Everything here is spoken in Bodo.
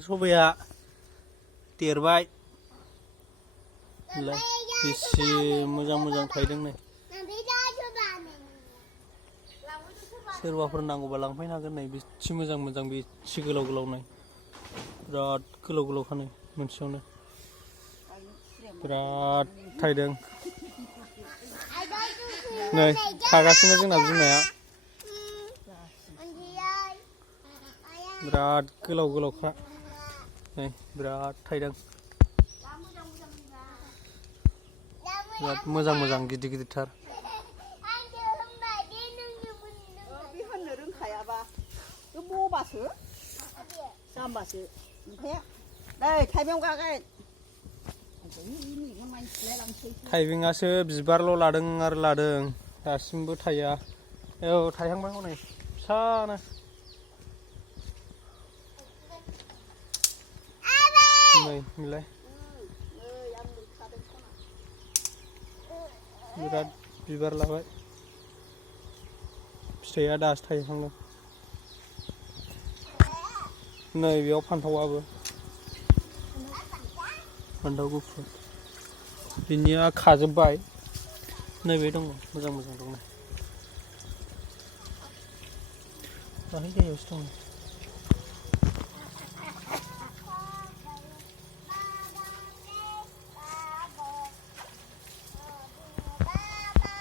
सबाया देरबाय बेसे मोजां थायदों नै सोरबाफोर नांगौबा लांफैनो हागोन नै बेसे मोजां बेसे गोलाव नै बिराद गोलावखा नै मोनसेयावनो बिराद थायदों नै खागासिनो जोंना बिमाया बिराद गोलावखा नै बिराद थायदों बिराद मोजां गिदिरथार जाम्बासो ओमफ्राय नै थाइबें गागाय थाइबेंआसो बिबारल' लादों दासिमबो थाया औ थायहांबाय हनै फिसानो नै मिलाय बिराद बिबार लाबाय फिथाइया दासो थायहांदों नै बेयाव फान्थाव गुफुर बिनिया खाजोब्बाय नैबे दङ मोजां दं नै दाहाय जायगायावसो दङ